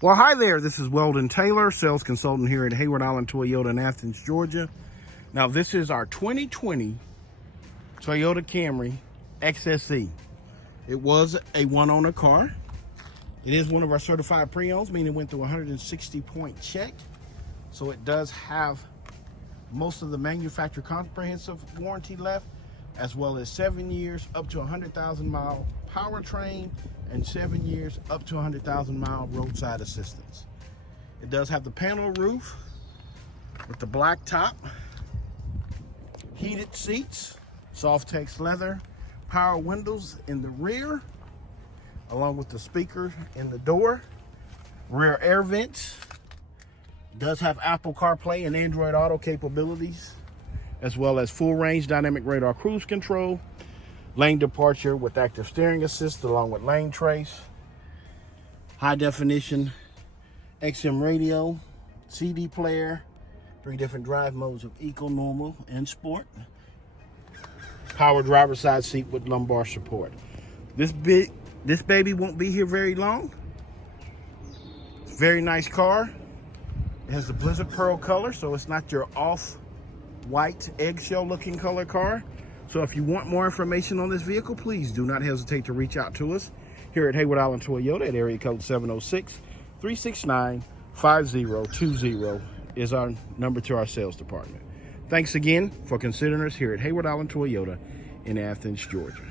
Well, hi there. This is Weldon Taylor, sales consultant here at Heyward Toyota in Athens, Georgia. Now, this is our 2020 Toyota Camry XSE. It was a one-owner car. It is one of our certified pre-owns, meaning it went through a 160-point check. So it does have most of the manufacturer comprehensive warranty left, as well as 7 years up to 100,000 mile powertrain and 7 years up to 100,000 mile roadside assistance. It does have the panel roof with the black top, heated seats, soft text leather, power windows in the rear, along with the speaker in the door, rear air vents. It does have Apple CarPlay and Android Auto capabilities, as well as full range dynamic radar cruise control, lane departure with active steering assist along with lane trace, high definition XM radio, CD player, 3 different drive modes of eco, normal, and sport, power driver's side seat with lumbar support. This baby won't be here very long. It's a very nice car. It has the Blizzard Pearl color, so it's not your off-white eggshell looking color car. So if you want more information on this vehicle, please do not hesitate to reach out to us here at Heyward Toyota at area code 706-369-5020 is our number to our sales department. Thanks again for considering us here at Heyward Toyota in Athens, Georgia.